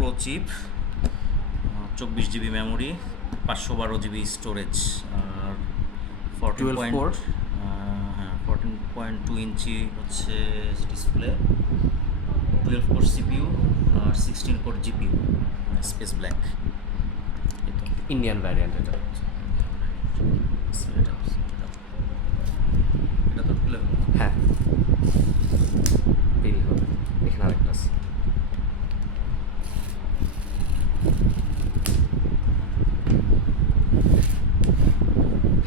Pro chip, 24 GB memory, 512 GB storage, আর 14.2 inch হচ্ছে display, 12 core CPU আর 16 core GPU, space black. এই তো ইন্ডিয়ান ভ্যারিয়েন্ট এটা। এটা তো খুলে হ্যাঁ, বিল হবে। এখানে আরেকটা আছে।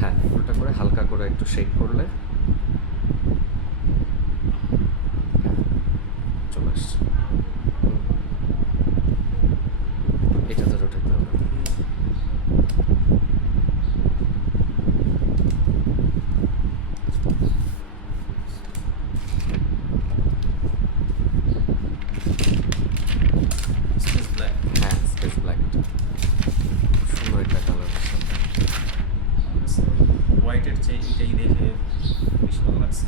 হ্যাঁ, ওটা করে হালকা করে একটু শেক করলে চলে আসছে। এটাতে রোটাতে হবে। Space black. হ্যাঁ, স্পেস ব্ল্যাক। সুন্দর একটা কালার। হোয়াইটের চেয়ে এটাই দেখে বেশি ভালো লাগছে।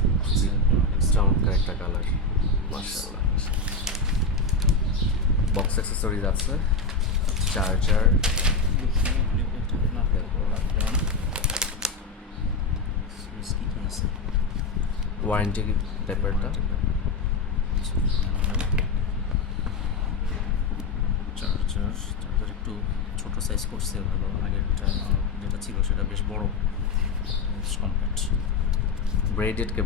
চমৎকার একটা কালার, মাশাআল্লাহ। বক্স অ্যাক্সেসরিজ আছে, চার্জার, ওয়ারেন্টি পেপারটা, চার্জার একটু ছোট সাইজ করছে ভালো, আগেরটা যেটা ছিল সেটা বেশ বড় কম্প্যাক্ট। ব্রেডেড কেবল।